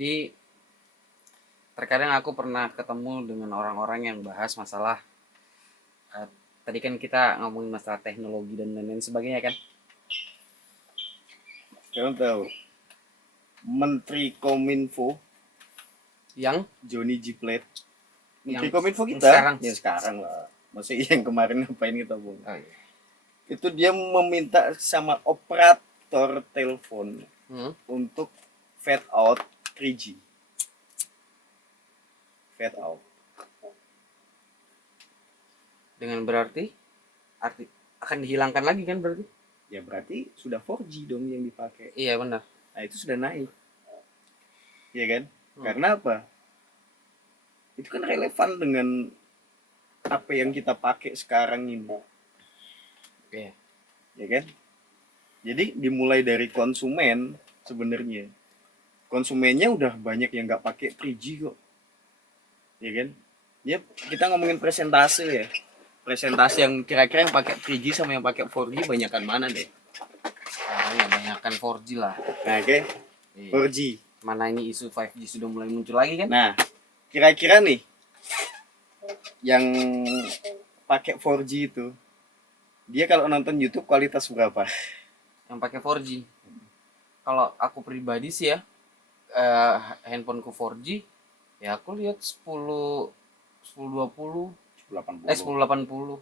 Jadi terkadang aku pernah ketemu dengan orang-orang yang bahas masalah eh, tadi kan kita ngomongin masalah teknologi dan lain-lain sebagainya kan. Kamu tahu Menteri Kominfo Yang Johnny G. Plate, yang, Menteri Kominfo yang kita sekarang. ya sekarang lah, maksudnya yang kemarin ngapain kita bohong. Oh, iya. Itu dia meminta sama operator telepon Hmm. untuk fade out 3G, fade out. Dengan berarti arti akan dihilangkan lagi kan berarti? Ya berarti sudah 4G dong yang dipakai. Iya benar. Nah itu sudah naik, ya kan? Hmm. Karena apa? Itu kan relevan dengan apa yang kita pakai sekarang ini, Iya. ya kan? Jadi dimulai dari konsumen sebenarnya. Konsumennya udah banyak yang nggak pakai 3G kok, ya kan? Ya kita ngomongin presentase ya. Presentasi yang kira-kira yang pakai 3G sama yang pakai 4G banyakan mana deh? Sekarang ya banyakkan 4G lah. Nah, oke. Iya. 4G. Mana ini isu 5G sudah mulai muncul lagi kan? Nah, kira-kira nih yang pakai 4G itu dia kalau nonton YouTube kualitas berapa? Yang pakai 4G. Kalau aku pribadi sih ya, handphoneku 4G, ya aku lihat 1020 1080. 1080.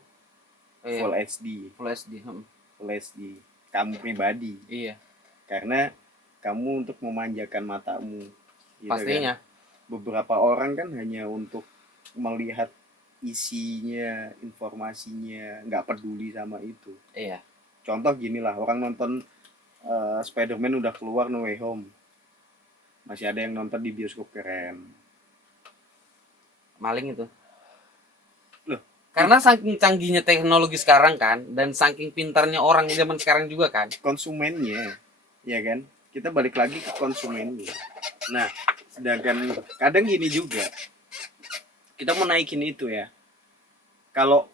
Iya, Full HD. Full HD. Full HD. Kamu pribadi. Iya, Karena kamu untuk memanjakan matamu. Gitu pastinya. kan? Beberapa orang kan hanya untuk melihat isinya, informasinya, nggak peduli sama itu. Iya, Contoh gini lah, orang nonton Spider-Man udah keluar No Way Home, masih ada yang nonton di bioskop keren. maling itu. Loh, Karena saking canggihnya teknologi sekarang kan, dan saking pintarnya orang zaman sekarang juga kan. konsumennya, ya kan? Kita balik lagi ke konsumennya. Nah, sedangkan kadang gini juga, kita mau naikin itu ya. Kalau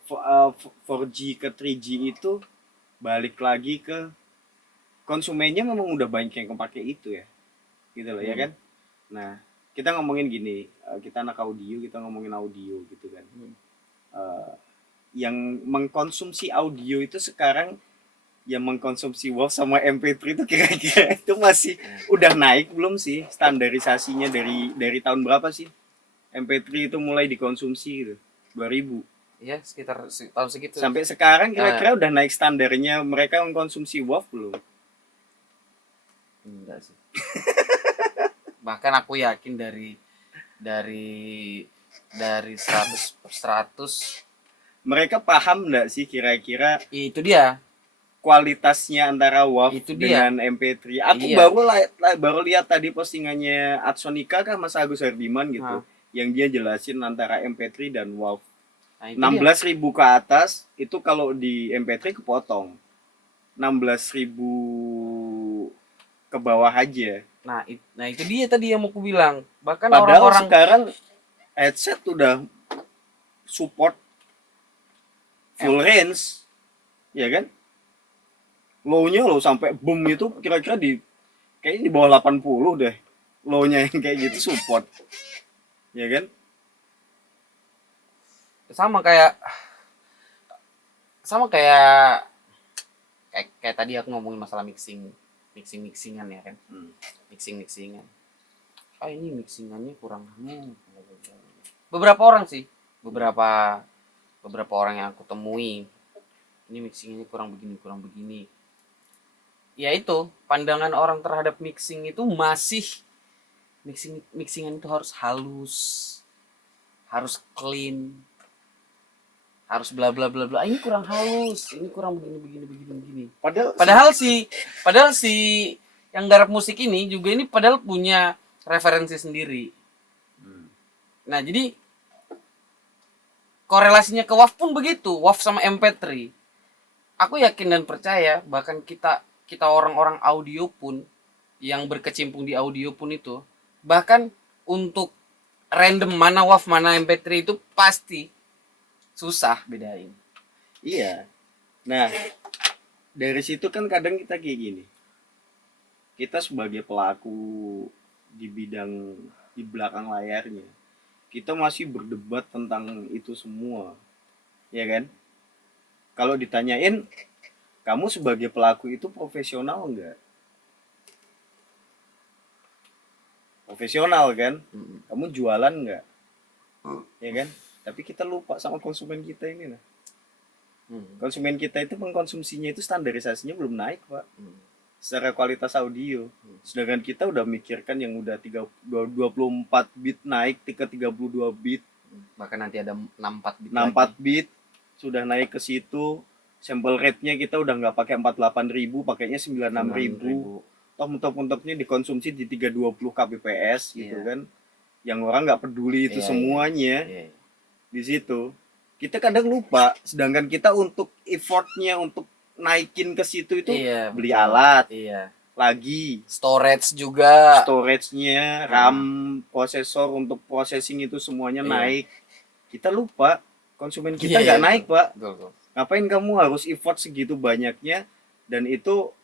4G ke 3G itu balik lagi ke konsumennya, memang udah banyak yang kepake itu ya, gitu loh, ya kan? Nah, kita ngomongin gini, kita anak audio, kita ngomongin audio gitu kan. Yang mengkonsumsi audio itu sekarang, yang mengkonsumsi WAV sama MP3 itu kira-kira itu masih udah naik belum sih standarisasinya, dari tahun berapa sih MP3 itu mulai dikonsumsi gitu? 2000. Iya, sekitar tahun segitu. Sampai sekarang kira-kira udah naik standarnya mereka mengkonsumsi WAV belum? Enggak sih. Bahkan aku yakin dari dari 100 Mereka paham nggak sih kira-kira itu dia. kualitasnya antara WAV Itu dia. dengan MP3? Aku Iya. baru lihat tadi postingannya Adsonika kan, Mas Agus Herdiman gitu, yang dia jelasin antara MP3 dan WAV. Nah, 16.000 ke atas itu kalau di MP3 kepotong, 16.000 ke bawah aja. Nah, itu dia tadi yang mau aku bilang. Bahkan Padahal orang-orang sekarang headset udah support full range, ya kan? Low-nya lo sampai boom itu kira-kira kayaknya di bawah 80 deh. Low-nya yang kayak gitu support, ya kan? sama kayak sama kayak kayak tadi aku ngomongin masalah mixingan ya kan. Mixingan. Ini mixingannya kurang beberapa orang sih, beberapa orang yang aku temui, ini mixingannya kurang begini. Ya itu, pandangan orang terhadap mixing itu masih mixingan itu harus halus, harus clean, harus bla bla bla bla. Ini kurang halus, ini kurang begini. Padahal si yang garap musik ini juga ini padahal punya referensi sendiri. Nah, jadi korelasinya ke WAV pun begitu, WAV sama MP3. Aku yakin dan percaya, bahkan kita orang-orang audio pun yang berkecimpung di audio pun itu, bahkan untuk random mana WAV mana MP3 itu pasti susah bedain. Iya. Nah, dari situ kan kadang kita kayak gini. Kita sebagai pelaku di bidang di belakang layarnya. Kita masih berdebat tentang itu semua, ya kan? Kalau ditanyain, kamu sebagai pelaku itu profesional enggak? Profesional kan? Kamu jualan enggak? Ya kan? Tapi kita lupa sama konsumen kita ini nah. Konsumen kita itu pengkonsumsinya itu standarisasinya belum naik, Pak. Secara kualitas audio. Sedangkan kita udah mikirkan yang udah 24 bit naik ke 32 bit. Bahkan nanti ada 64 bit 64 lagi. bit sudah naik ke situ. Sample rate-nya kita udah nggak pakai 48.000, pakainya 96.000. Toh mentok-mentoknya dikonsumsi di 320 kbps gitu kan. Yang orang nggak peduli itu semuanya. Di situ kita kadang lupa, sedangkan kita untuk effortnya untuk naikin ke situ itu beli alat lagi, storage-nya, RAM, prosesor untuk processing itu semuanya naik. Kita lupa, konsumen kita nggak naik, Pak. Ngapain kamu harus effort segitu banyaknya? Dan itu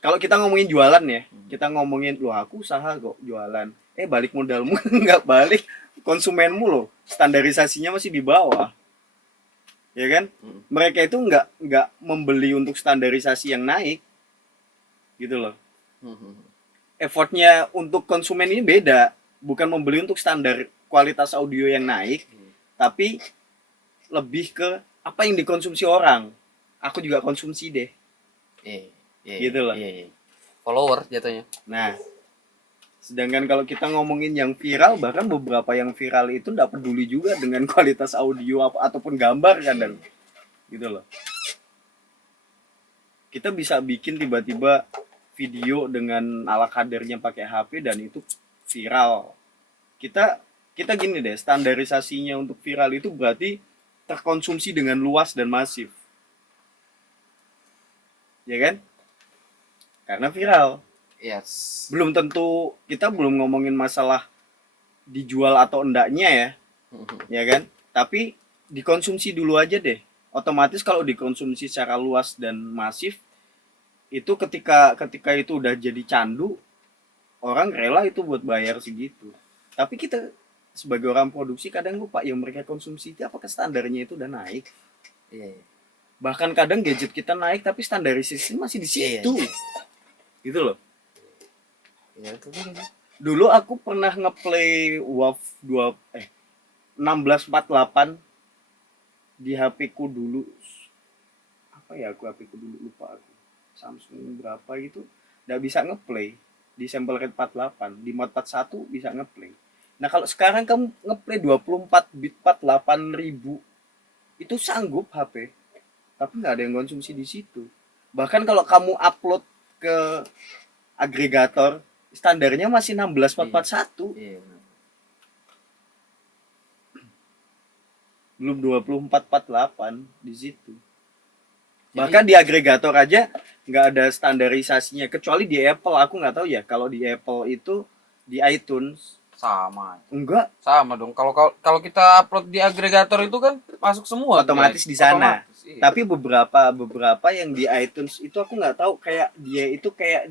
kalau kita ngomongin jualan ya, kita ngomongin loh aku usaha kok jualan, balik modalmu nggak balik, konsumenmu loh standarisasinya masih di bawah, ya kan? Mereka itu nggak membeli untuk standarisasi yang naik, gitu loh. Effortnya untuk konsumen ini beda, bukan membeli untuk standar kualitas audio yang naik, tapi lebih ke apa yang dikonsumsi orang. Aku juga konsumsi deh, gitu loh. Follower jatuhnya. Nah, sedangkan kalau kita ngomongin yang viral, bahkan beberapa yang viral itu nggak peduli juga dengan kualitas audio ataupun gambar kadang, gitu loh. Kita bisa bikin tiba-tiba video dengan ala kadarnya pakai HP dan itu viral. Kita gini deh, standarisasinya untuk viral itu berarti terkonsumsi dengan luas dan masif, ya kan? Karena viral. Belum tentu, kita belum ngomongin masalah dijual atau endaknya ya, ya kan? Tapi dikonsumsi dulu aja deh. Otomatis kalau dikonsumsi secara luas dan masif, itu ketika itu udah jadi candu, orang rela itu buat bayar segitu. Tapi kita sebagai orang produksi kadang lupa yang mereka konsumsi itu apakah standarnya itu udah naik. Bahkan kadang gadget kita naik tapi standarisasi masih di situ. Gitu loh. Dulu aku pernah ngeplay WAV 1648 di HP ku dulu. Apa ya HP ku dulu lupa aku. Samsung berapa gitu, nggak bisa ngeplay di sample rate 48, di mod 41 bisa ngeplay. Nah kalau sekarang kamu ngeplay 24 bit 48.000 itu sanggup HP, tapi nggak ada yang konsumsi di situ. Bahkan kalau kamu upload ke agregator, standarnya masih 16.441. Belum 24.48 di situ. Bahkan di agregator aja nggak ada standarisasinya, kecuali di Apple. Aku nggak tahu ya kalau di Apple itu di iTunes sama. Enggak, sama dong. Kalau kita upload di agregator itu kan masuk semua otomatis di sana. Tapi beberapa yang di iTunes itu aku nggak tahu, kayak dia itu kayak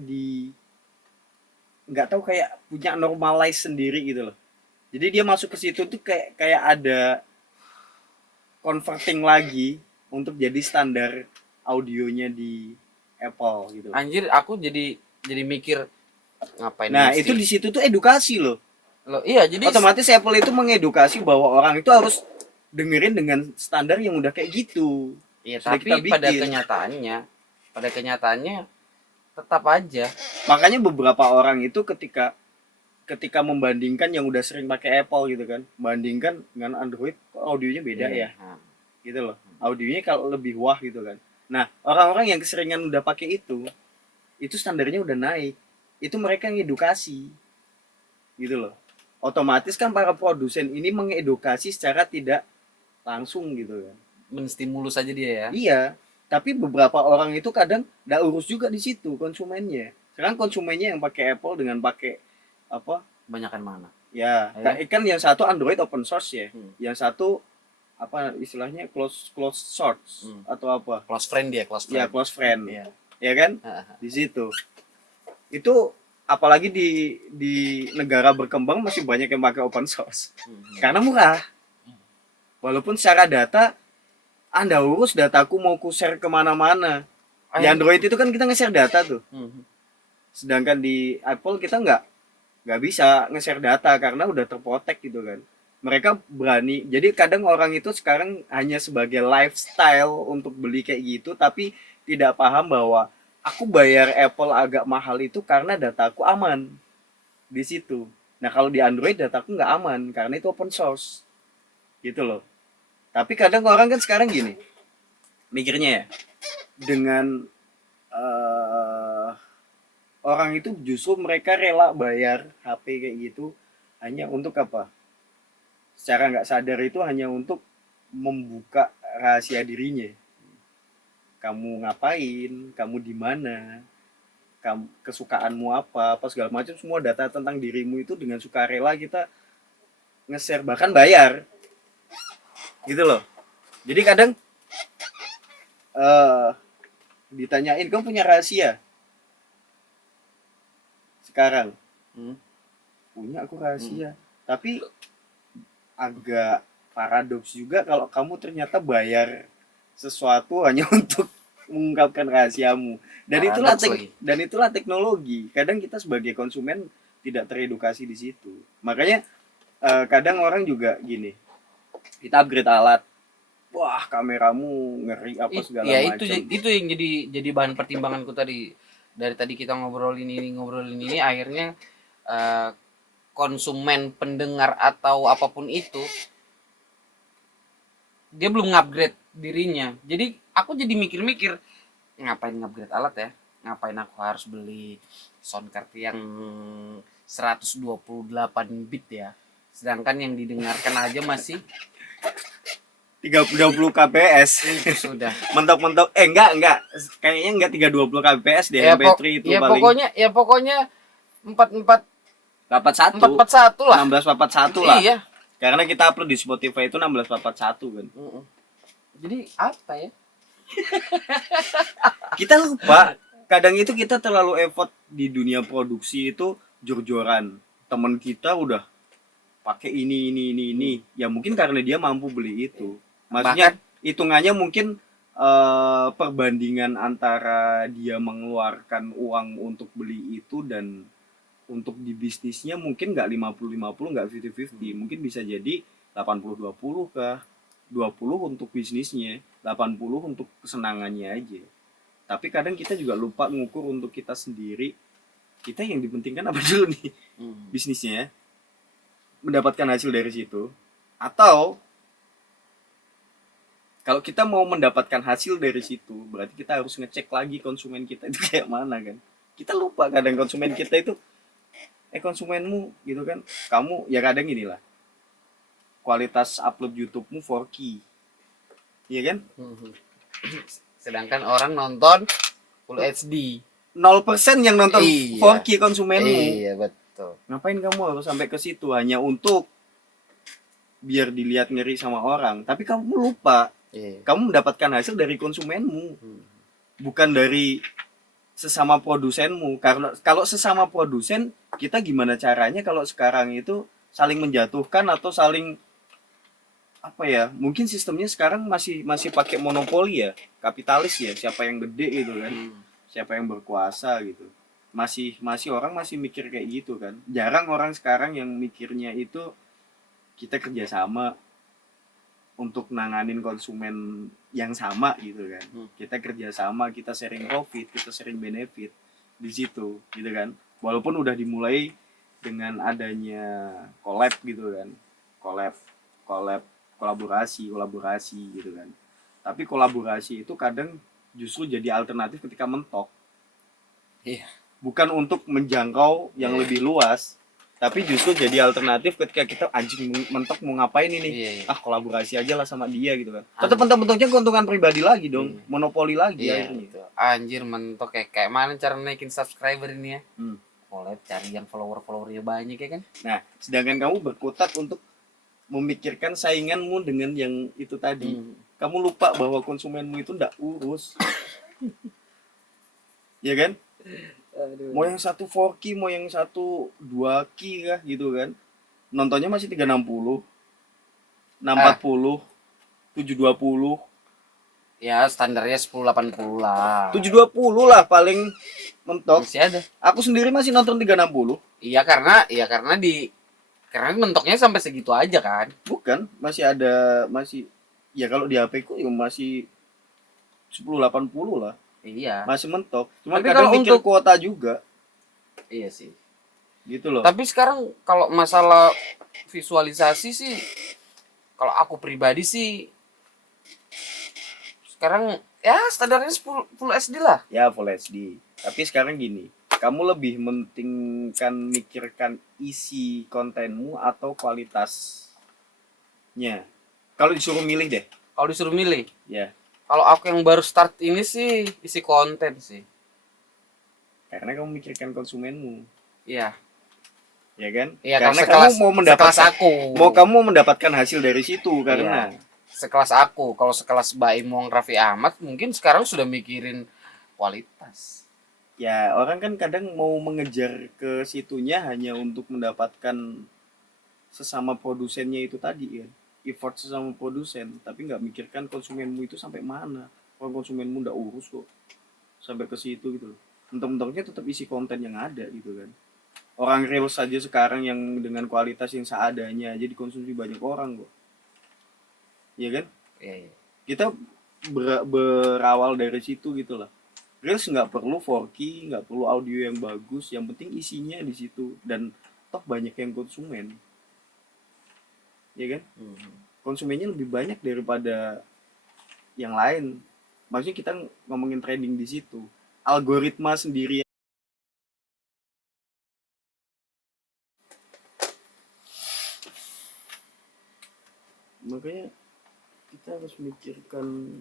nggak tahu kayak punya normalize sendiri gitu loh. Jadi dia masuk ke situ tuh kayak ada converting lagi untuk jadi standar audionya di Apple gitu. Anjir, aku jadi mikir ngapain. Nah, itu di situ tuh edukasi loh. Iya, jadi otomatis Apple itu mengedukasi bahwa orang itu harus dengerin dengan standar yang udah kayak gitu. Iya, tapi pada kenyataannya tetap aja. Makanya beberapa orang itu ketika membandingkan yang udah sering pakai Apple gitu kan, bandingkan dengan Android, kok audionya beda ya. Gitu loh. Audionya kalau lebih wah gitu kan. Nah, orang-orang yang keseringan udah pakai itu standarnya udah naik. Itu mereka ngedukasi. Gitu loh. Otomatis kan para produsen ini mengedukasi secara tidak langsung gitu kan. Menstimulus aja dia ya. Iya, tapi beberapa orang itu kadang nggak urus juga di situ konsumennya. Sekarang konsumennya yang pakai Apple dengan pakai apa? Banyakan mana? Ya, kan yang satu Android open source ya. Yang satu apa istilahnya close source atau apa? Close friend dia, close friend. Ya, close friend. Ya kan? Di situ. Itu apalagi di negara berkembang masih banyak yang pakai open source karena murah. Walaupun secara data Anda urus dataku mau ku share kemana-mana. Di Android itu kan kita nge-share data tuh. Sedangkan di Apple kita nggak bisa nge-share data karena udah terprotek gitu kan. Mereka berani. Jadi kadang orang itu sekarang hanya sebagai lifestyle untuk beli kayak gitu, tapi tidak paham bahwa aku bayar Apple agak mahal itu karena dataku aman di situ. Nah kalau di Android dataku nggak aman karena itu open source, gitu loh. Tapi kadang orang kan sekarang gini, mikirnya ya, dengan orang itu justru mereka rela bayar HP kayak gitu hanya untuk apa? Secara nggak sadar itu hanya untuk membuka rahasia dirinya. Kamu ngapain, kamu di mana, kamu kesukaanmu apa segala macam, semua data tentang dirimu itu dengan sukarela kita nge-share, bahkan bayar. Gitu loh. Jadi kadang ditanyain, kamu punya rahasia? Sekarang punya aku rahasia. Tapi agak paradoks juga kalau kamu ternyata bayar sesuatu hanya untuk mengungkapkan rahasiamu. Dan itulah teknologi. Kadang kita sebagai konsumen tidak teredukasi di situ. Makanya kadang orang juga gini, kita upgrade alat, wah kameramu ngeri apa segala ya, macam. itu yang jadi bahan pertimbanganku tadi. Dari tadi kita ngobrolin ini akhirnya konsumen, pendengar atau apapun itu dia belum ngupgrade dirinya. Jadi aku jadi mikir-mikir, ngapain ngupgrade alat ya? Ngapain aku harus beli sound card yang 128 bit ya? Sedangkan yang didengarkan aja masih 320 kps. Itu sudah. Mentok-mentok enggak. Kayaknya enggak 320 kps deh, Ya, MP3 itu ya paling. Pokoknya 441 lah. 1641 lah. Iya. Karena kita upload di Spotify itu 1641 kan. Jadi apa ya? Kita lupa. Kadang itu kita terlalu effort di dunia produksi itu jor-joran. Teman kita udah pakai ini. Ya mungkin karena dia mampu beli itu. Maksudnya hitungannya mungkin perbandingan antara dia mengeluarkan uang untuk beli itu dan untuk di bisnisnya mungkin nggak 50-50, nggak 50-50, mungkin bisa jadi 80-20 kah, 20 untuk bisnisnya, 80 untuk kesenangannya aja. Tapi kadang kita juga lupa ngukur untuk kita sendiri, kita yang dipentingkan apa dulu nih, bisnisnya, mendapatkan hasil dari situ, atau kalau kita mau mendapatkan hasil dari situ, berarti kita harus ngecek lagi konsumen kita itu kayak mana kan. Kita lupa kadang konsumen kita itu, konsumenmu gitu kan, kamu ya kadang inilah kualitas upload YouTube-mu 4K, iya kan? Sedangkan orang nonton Full HD. 0% yang nonton 4K konsumenmu. Iya betul. Ngapain kamu harus sampai ke situ hanya untuk biar dilihat ngeri sama orang? Tapi kamu lupa, kamu mendapatkan hasil dari konsumenmu, bukan dari sesama produsenmu. Karena kalau sesama produsen, kita gimana caranya kalau sekarang itu saling menjatuhkan atau saling apa ya? Mungkin sistemnya sekarang masih pakai monopoli ya, kapitalis ya, siapa yang gede gitu kan. Siapa yang berkuasa gitu. Masih orang masih mikir kayak gitu kan. Jarang orang sekarang yang mikirnya itu kita kerjasama untuk nanganin konsumen yang sama gitu kan. Kita kerjasama, kita sharing profit, kita sharing benefit di situ gitu kan. Walaupun udah dimulai dengan adanya collab gitu kan, kolaborasi gitu kan. Tapi kolaborasi itu kadang justru jadi alternatif ketika mentok. Bukan untuk menjangkau yang lebih luas, tapi justru jadi alternatif ketika kita anjing mentok mau ngapain ini, kolaborasi aja lah sama dia gitu kan. Tetap mentok-mentoknya keuntungan pribadi lagi dong, monopoli lagi akhirnya. Gitu. Anjir mentok kayak mana cara naikin subscriber ini ya? Collab, cari yang followernya banyak ya kan. Nah, sedangkan kamu berkutat untuk memikirkan sainganmu dengan yang itu tadi. Kamu lupa bahwa konsumenmu itu ndak urus. Ya kan? Aduh. Mau yang satu 4K, mau yang satu 2K kah gitu kan. Nontonnya masih 360, 640, 720. Ya standarnya 1080 lah. 720 lah paling mentok. Masih ada. Aku sendiri masih nonton 360. Karena mentoknya sampai segitu aja kan. Bukan, masih ya kalau di HP ku ya masih 1080 lah. Iya. Masih mentok. Cuma Tapi kadang kalau mikir untuk kuota juga iya sih. gitu loh. Tapi sekarang kalau masalah visualisasi sih, kalau aku pribadi sih sekarang ya standarnya full SD lah. Ya Full HD. Tapi sekarang gini, kamu lebih mentingkan mikirkan isi kontenmu atau kualitasnya? Kalau disuruh milih deh, Kalau disuruh milih, ya. kalau aku yang baru start ini sih isi konten sih. Karena kamu mikirkan konsumenmu, Iya. ya kan? Iya, Karena kalau kamu mau mendapatkan sekelas aku. kamu mendapatkan hasil dari situ karena Sekelas aku, kalau sekelas Baim Wong Raffi Ahmad mungkin sekarang sudah mikirin kualitas. ya orang kan kadang mau mengejar ke situnya hanya untuk mendapatkan sesama produsennya itu tadi ya, effort sesama produsen, tapi nggak mikirkan konsumenmu itu sampai mana. Kalau konsumenmu nggak urus kok sampai ke situ gitu loh. Mentok-mentoknya tetap isi konten yang ada gitu kan. Orang reels saja sekarang yang dengan kualitas yang seadanya aja dikonsumsi banyak orang kok. Iya kan? Iya. Kita berawal dari situ gitu lah. Reels nggak perlu 4K, nggak perlu audio yang bagus, yang penting isinya di situ dan toh banyak yang konsumen. Ya kan? Konsumennya lebih banyak daripada yang lain. Maksudnya kita ngomongin trending di situ. Algoritma sendiri makanya kita harus mikirkan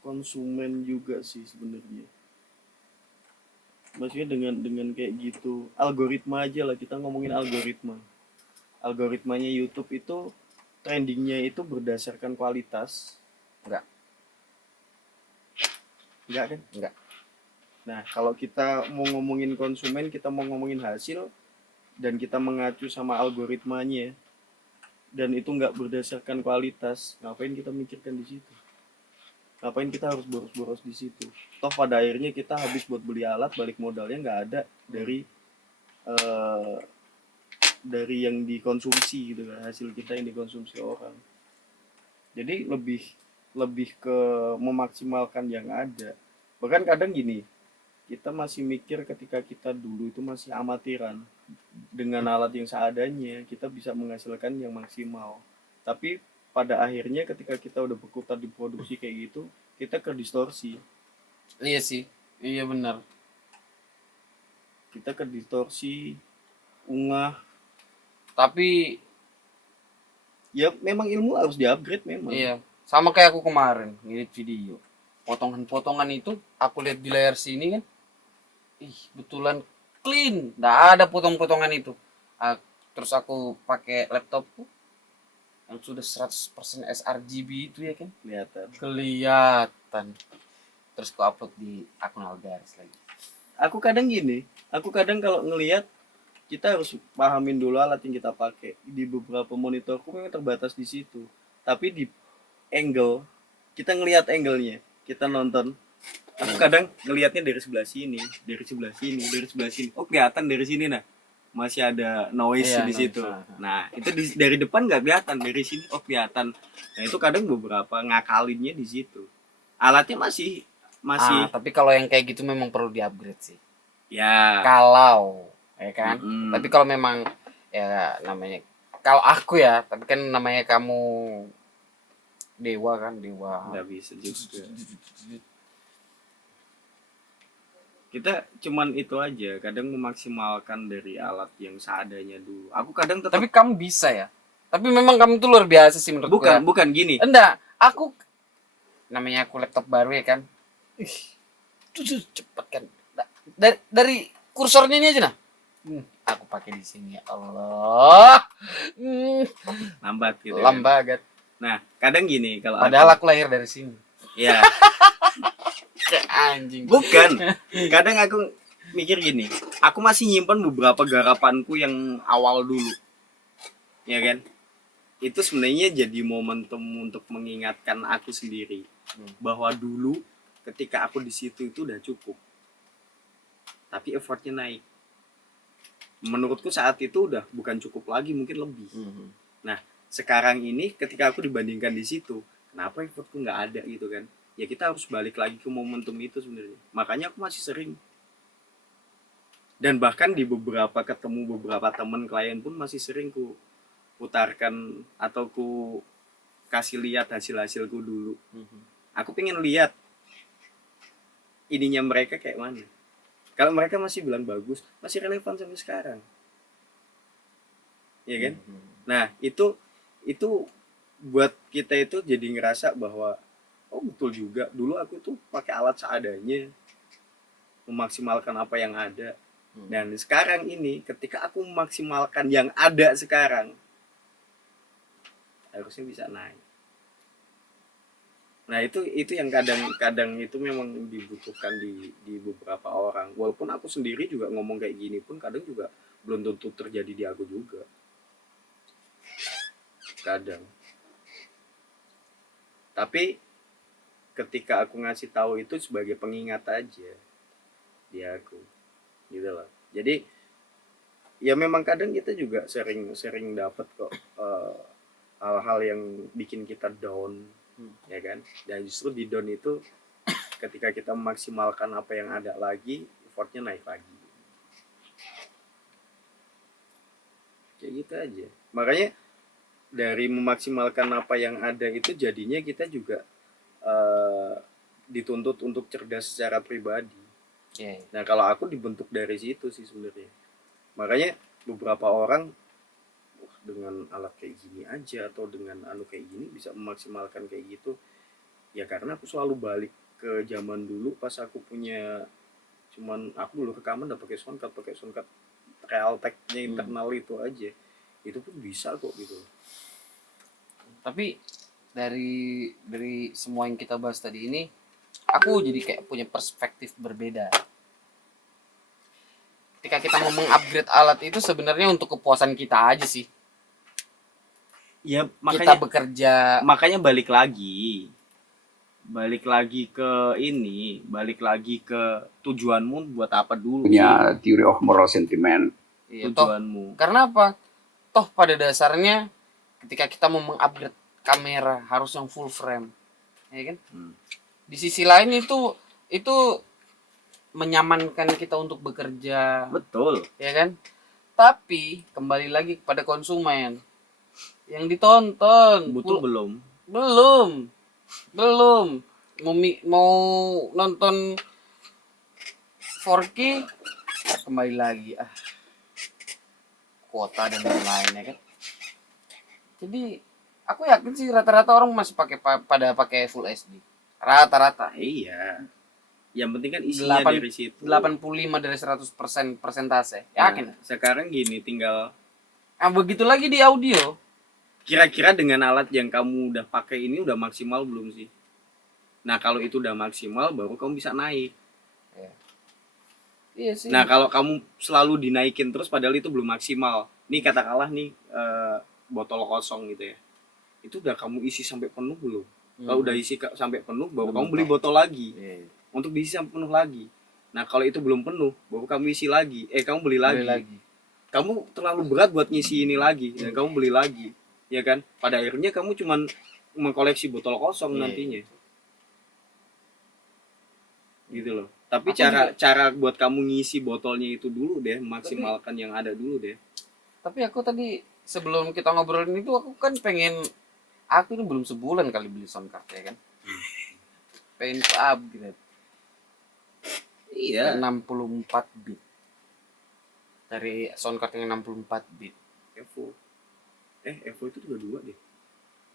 konsumen juga sih sebenarnya. Maksudnya dengan kayak gitu, algoritma aja lah, kita ngomongin algoritmanya YouTube itu trendingnya itu berdasarkan kualitas. Enggak. Kan? Enggak. Nah, kalau kita mau ngomongin konsumen, kita mau ngomongin hasil, dan kita mengacu sama algoritmanya, dan itu nggak berdasarkan kualitas, ngapain kita mikirkan di situ? Ngapain kita harus boros-boros di situ? Toh pada akhirnya kita habis buat beli alat, balik modalnya nggak ada dari yang dikonsumsi gitu kan, hasil kita yang dikonsumsi orang. Jadi lebih ke memaksimalkan yang ada. Bahkan kadang gini, kita masih mikir ketika kita dulu itu masih amatiran, dengan alat yang seadanya kita bisa menghasilkan yang maksimal. Tapi pada akhirnya ketika kita udah berkutat di produksi kayak gitu, kita kedistorsi. Iya sih. Iya benar. Kita kedistorsi, ungah. Tapi Ya memang ilmu harus di-upgrade memang. iya, sama kayak aku kemarin ngedit video. Potongan-potongan itu aku lihat di layar sini kan. Betulan clean, nggak ada potong-potongan itu. Terus aku pakai laptopku yang sudah 100% sRGB itu ya kan, kelihatan. Terus aku upload di akun Algaris lagi. Aku kadang kalau ngelihat, kita harus pahamin dulu alat yang kita pakai. Di beberapa monitorku memang terbatas di situ, tapi di angle, kita ngelihat angle-nya, kita nonton. Aku kadang ngelihatnya dari sebelah sini, dari sebelah sini. Oh kelihatan dari sini, nah masih ada noise di situ. Nah itu dari depan nggak kelihatan, dari sini oh kelihatan. Nah itu kadang beberapa ngakalinnya di situ. Alatnya masih. Tapi kalau yang kayak gitu memang perlu di-upgrade sih. Ya. Kalau ya kan. Tapi kalau memang ya namanya, kalau aku ya, tapi kan namanya kamu dewa kan, dewa. Nggak bisa juga. Kita cuman itu aja, kadang memaksimalkan dari alat yang seadanya dulu. Aku kadang tetap. Tapi kamu bisa ya. Tapi memang kamu tuh luar biasa sih menurutku. Bukan gini. Enggak, aku namanya aku laptop baru ya kan. Cepet kan. Dari kursornya ini aja nah. Aku pakai di sini ya Allah. Lambat gitu. Lambat. Nah, kadang gini kalau padahal aku lahir dari sini. Ya. Anjing. Bukan. Kadang aku mikir gini, aku masih nyimpan beberapa garapanku yang awal dulu, ya kan? Itu sebenarnya jadi momentum untuk mengingatkan aku sendiri bahwa dulu ketika aku di situ itu udah cukup, tapi effortnya naik. Menurutku saat itu udah bukan cukup lagi, mungkin lebih. Nah sekarang ini ketika aku dibandingkan di situ, kenapa effortku nggak ada gitu kan? Ya kita harus balik lagi ke momentum itu sebenarnya. Makanya aku masih sering, dan bahkan di ketemu beberapa teman klien pun masih sering ku putarkan atau ku kasih lihat hasilku dulu. Aku pengen lihat ininya mereka kayak mana. Kalau mereka masih bilang bagus, masih relevan sampai sekarang, ya kan? Nah itu buat kita itu jadi ngerasa bahwa oh betul juga, dulu aku tuh pakai alat seadanya, memaksimalkan apa yang ada. Dan sekarang ini ketika aku memaksimalkan yang ada sekarang, harusnya bisa naik. Nah itu yang kadang itu memang dibutuhkan di beberapa orang. Walaupun aku sendiri juga ngomong kayak gini pun kadang juga belum tentu terjadi di aku juga. Kadang. Tapi ketika aku ngasih tahu itu sebagai pengingat aja di aku, gitu loh. Jadi ya memang kadang kita juga sering dapat kok hal-hal yang bikin kita down, ya kan? Dan justru di down itu ketika kita memaksimalkan apa yang ada lagi, effortnya naik lagi. Kayak gitu aja. Makanya dari memaksimalkan apa yang ada itu jadinya kita juga dituntut untuk cerdas secara pribadi. Nah kalau aku dibentuk dari situ sih sebenarnya. Makanya beberapa orang dengan alat kayak gini aja atau dengan kayak gini bisa memaksimalkan kayak gitu, ya karena aku selalu balik ke zaman dulu pas aku punya, cuman aku dulu rekaman udah pakai soundcard Realtek-nya internal itu aja, itu pun bisa kok gitu. Tapi dari semua yang kita bahas tadi ini, aku jadi kayak punya perspektif berbeda. Ketika kita mau mengupgrade alat itu sebenarnya untuk kepuasan kita aja sih. Ya makanya kita bekerja, makanya balik lagi ke tujuanmu buat apa dulu. Punya theory of moral sentiment. Iya, tujuanmu. Karena apa? Toh pada dasarnya ketika kita mau mengupgrade kamera harus yang full frame, ya kan? Di sisi lain itu menyamankan kita untuk bekerja. Betul. Ya kan? Tapi kembali lagi kepada konsumen yang ditonton. Betul belum? Belum. Mau nonton 4K kembali lagi kuota dan lain-lain, ya kan? Jadi aku yakin sih rata-rata orang masih pakai full HD. Rata-rata. Iya. Yang penting kan isinya dari situ. 85 dari 100% persentase. Yakin? Nah, sekarang gini tinggal. Begitu lagi di audio. Kira-kira dengan alat yang kamu udah pakai ini udah maksimal belum sih? Nah kalau itu udah maksimal baru kamu bisa naik. Iya sih. Nah kalau kamu selalu dinaikin terus padahal itu belum maksimal. Nih katakanlah nih botol kosong gitu ya. Itu udah kamu isi sampai penuh belum? Kalau udah isi sampai penuh baru kamu beli botol lagi. Untuk diisi sampai penuh lagi. Nah kalau itu belum penuh baru kamu isi lagi. Kamu beli lagi. Kamu terlalu berat buat ngisi ini lagi dan kamu beli lagi, ya kan? Pada akhirnya kamu cuman mengkoleksi botol kosong nantinya. Gitu loh. Tapi cara buat kamu ngisi botolnya itu dulu deh, maksimalkan yang ada dulu deh. Tapi aku tadi sebelum kita ngobrolin itu aku kan aku ini belum sebulan kali beli soundcard, ya kan? Pengen upgrade. Iya. 64 bit. Dari soundcard yang 64 bit. Evo. Evo itu 22 deh.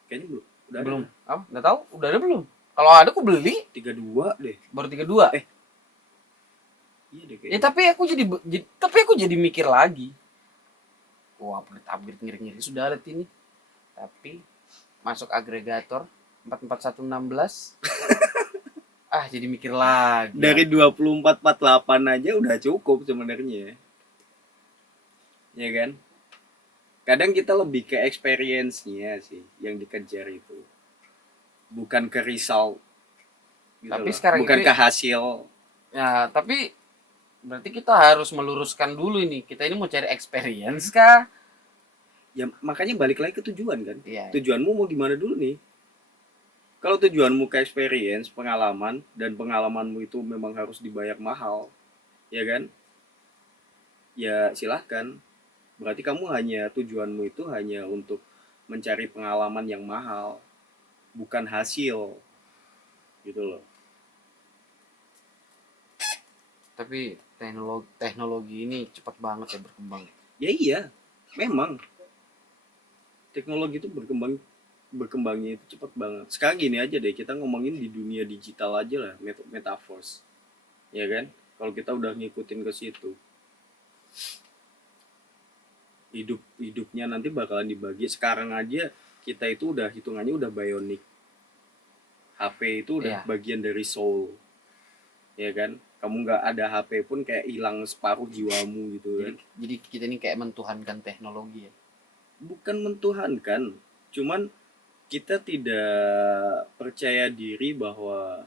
Kayaknya belum. Belum. Enggak tahu, udah ada belum? Kalau ada aku beli 32 deh. Baru 32. Iya deh kayaknya. Tapi aku jadi mikir lagi. Upgrade ngiri-ngiri sudah alat ini. Tapi masuk agregator 44116 Jadi mikir lagi. Dari 24-48 aja udah cukup sebenarnya. Ya kan? Kadang kita lebih ke experience-nya sih yang dikejar itu. Bukan ke result. Gitu Tapi loh. sekarang Bukan itu ke hasil. ya, tapi berarti kita harus meluruskan dulu ini. Kita ini mau cari experience kah? Ya makanya balik lagi ke tujuan kan. Iya. Tujuanmu mau gimana dulu nih? Kalau tujuanmu ke experience, pengalaman, dan pengalamanmu itu memang harus dibayar mahal, ya kan? Ya silahkan. Berarti kamu tujuanmu itu hanya untuk mencari pengalaman yang mahal, bukan hasil, gitu loh. Tapi teknologi ini cepat banget ya berkembang. Ya iya, memang teknologi itu berkembangnya itu cepat banget. Sekarang gini aja deh, kita ngomongin di dunia digital aja lah, metaverse, ya kan? Kalau kita udah ngikutin ke situ, hidupnya nanti bakalan dibagi. Sekarang aja kita itu udah hitungannya udah bionic. HP itu udah Iya. bagian dari soul, ya kan? Kamu nggak ada HP pun kayak hilang separuh jiwamu gitu kan? Jadi kita ini kayak mentuhankan teknologi ya. Bukan mentuhankan, cuman kita tidak percaya diri bahwa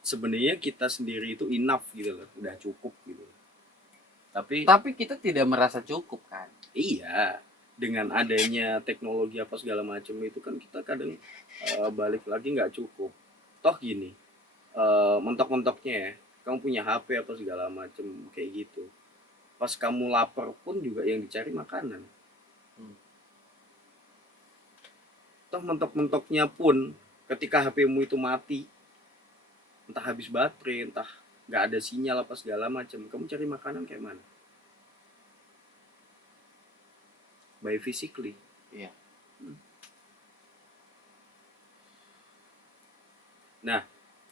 sebenarnya kita sendiri itu enough gitu loh, udah cukup gitu. Tapi kita tidak merasa cukup kan. Iya, dengan adanya teknologi apa segala macam itu kan kita kadang balik lagi nggak cukup. Toh gini, mentok-mentoknya ya, kamu punya HP apa segala macam kayak gitu. Pas kamu lapar pun juga yang dicari makanan. Toh mentok-mentoknya pun ketika HP-mu itu mati, entah habis baterai, entah nggak ada sinyal apa segala macam, kamu cari makanan kayak mana? By physically. Iya. Nah,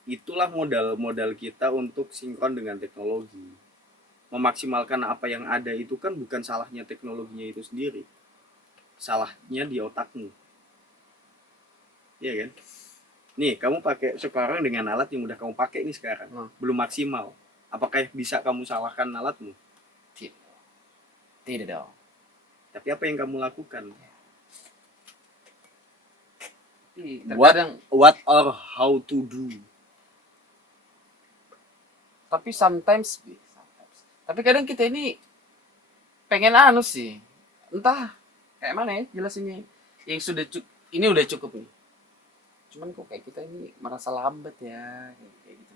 itulah modal kita untuk sinkron dengan teknologi. Memaksimalkan apa yang ada itu kan bukan salahnya teknologinya itu sendiri. Salahnya di otakmu. Iya kan? Nih, kamu pakai sekarang dengan alat yang udah kamu pakai nih sekarang. Belum maksimal. Apakah bisa kamu salahkan alatmu? Tidak dong. Tapi apa yang kamu lakukan? Terkadang, what or how to do. tapi sometimes. Tapi kadang kita ini pengen sih. Entah kayak mana ya jelasinnya. Yang sudah ini udah cukup nih. Cuman kok kayak kita ini merasa lambat ya kayak gitu.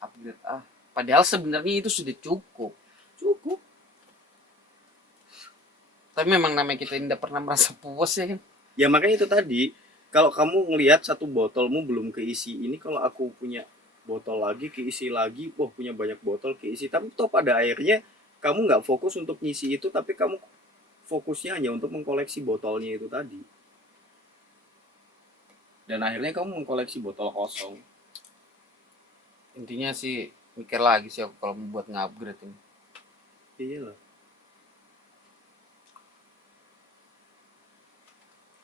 Upgrade padahal sebenarnya itu sudah cukup. Tapi memang namanya kita ini tidak pernah merasa puas ya kan. Ya makanya itu tadi, kalau kamu ngelihat satu botolmu belum keisi, ini kalau aku punya botol lagi keisi lagi, wah punya banyak botol keisi, tapi toh pada akhirnya kamu nggak fokus untuk ngisi itu, tapi kamu fokusnya hanya untuk mengkoleksi botolnya itu tadi, dan akhirnya kamu mengkoleksi botol kosong. Intinya sih mikir lagi sih aku kalau membuat nge-upgrade ini. Iya lah.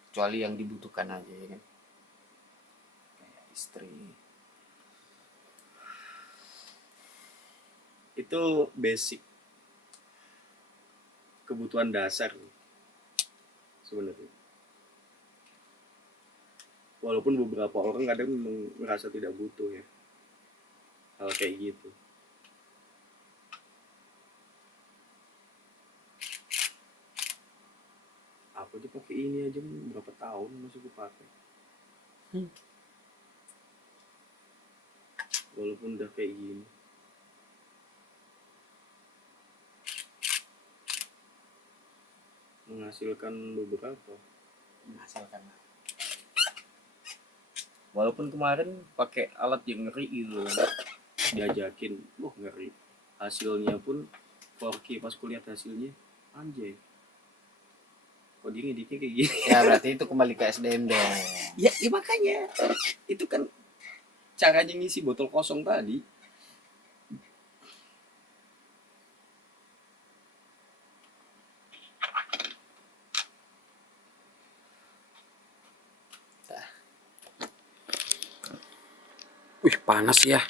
Kecuali yang dibutuhkan aja ya kan. Kayak istri. Itu basic kebutuhan dasar sebenarnya. Walaupun beberapa orang kadang merasa tidak butuh ya hal kayak gitu. Aku tuh pakai ini aja berapa tahun masih aku pakai. Walaupun udah kayak gini. Menghasilkan beberapa. Walaupun kemarin pakai alat yang ngeri gitu kan. Diajakin, ngeri. Hasilnya pun 4K, pas kulihat hasilnya, anjay. Kok dia ngeditnya kayak gini? Ya berarti itu kembali ke SDM dong. Ya makanya. Itu kan caranya ngisi botol kosong tadi. Wih, panas ya.